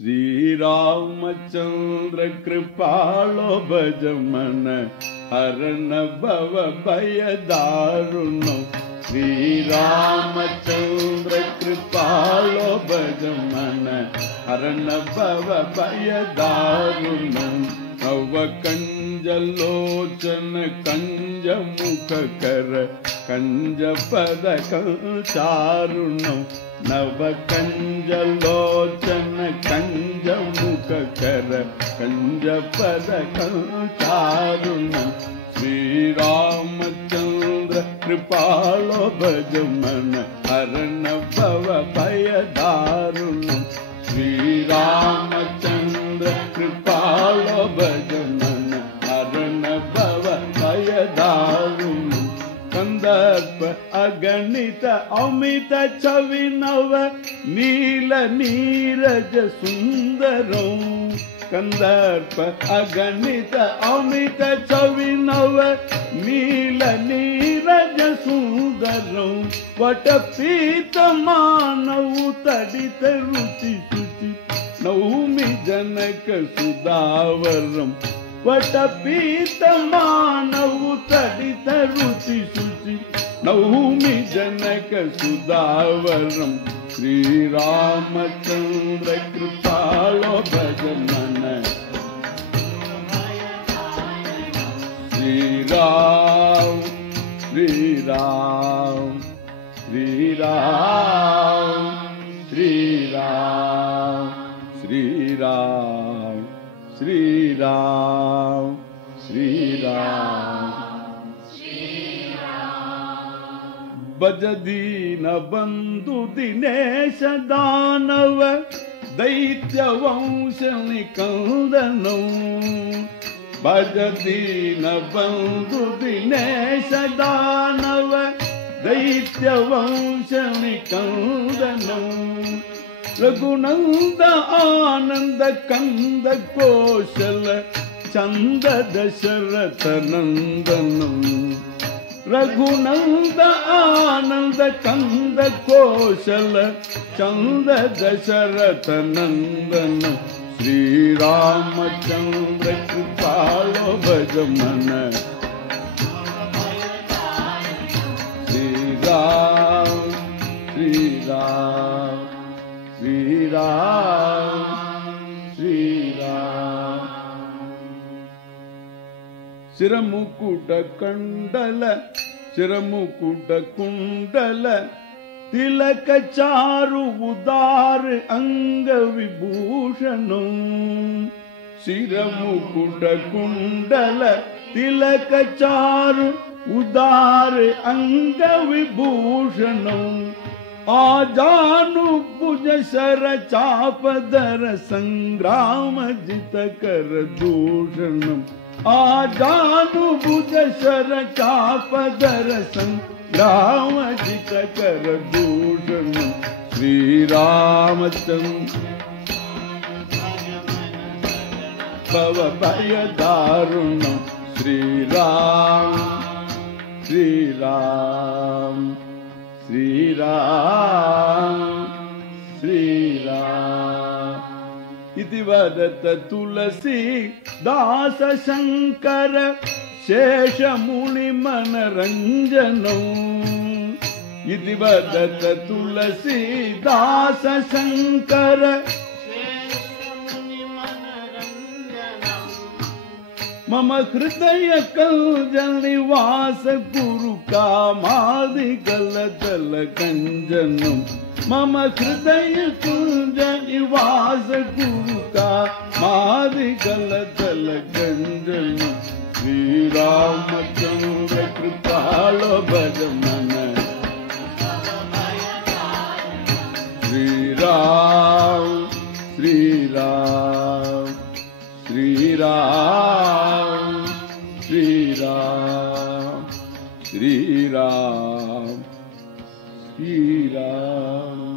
श्री रामचंद्र कृपालो भज मन हरण भव भय दारुणो। श्री रामचंद्र कृपालो भज मन हरण भव भय दारुणो। नव कंज लोचन कंज मुख कर कंज पद चारुणो। नव कंज लोचन कंज मुख कर कंज पद चारुणो। श्री रामचंद्र कृपालो भज मन हरण भव भय दारुणो। श्री रामचंद्र कृपालो भज मन हरण भव भय दारुणो। कंदर्प अगणित अमित छवि नव नील नीरज सुंदरो। कंदर्प अगणित अमित छवि नव नील नीरज सुंदरो। वट पीत मानव तडित रुचि शुचि नौमि जनक सुदावरम। वटपीत मानव तडित रुचि शुचि नौमि जनक सुदावरम। श्री रामचंद्र कृपालो भज मन। श्री राम श्री राम श्री राम श्री राम श्री राम श्री राम श्री राम। भज दीन बंधु दिनेश दानव दैत्य वंश निकंदनो। भज दीन बंधु दिनेश दानव दैत्य वंश निकंदनो। रघुनंद आनंद कंद कौशल चंद दशरथ नंदन। रघुनंद आनंद कंद कौशल चंद दशरथ नंदन। श्री रामचंद्र कृपालो भज मन। श्री राम श्री राम श्री राम श्री राम। शिरमुकुट कंडल शिरमुकुट कुंडल तिलक चारु उदार अंग विभूषणो। शिरमुकुट कुंडल तिलक चारु उदार अंग विभूषणो। आजानु भुज शर चाप दर संग्राम जित कर दूषणम। आजानु भुज शर चाप दर संग्राम जित कर दूषणम। श्री रामचंद्र भव भय दारुणम। श्री राम श्री राम श्री राम श्री राम। इति वदत तुलसी दास शंकर शेष मुनि मनरंजनो। इति वदत तुलसी दास शंकर मम हृदय कंज निवास गुरु कामादि गलदल कंजनम। मम हृदय कंज निवास गुरु कामादि गलदल कंजनम। श्री रामचंद्र कृपालो भज मन। श्री राम श्री राम श्री राम श्री राम श्री राम श्री राम।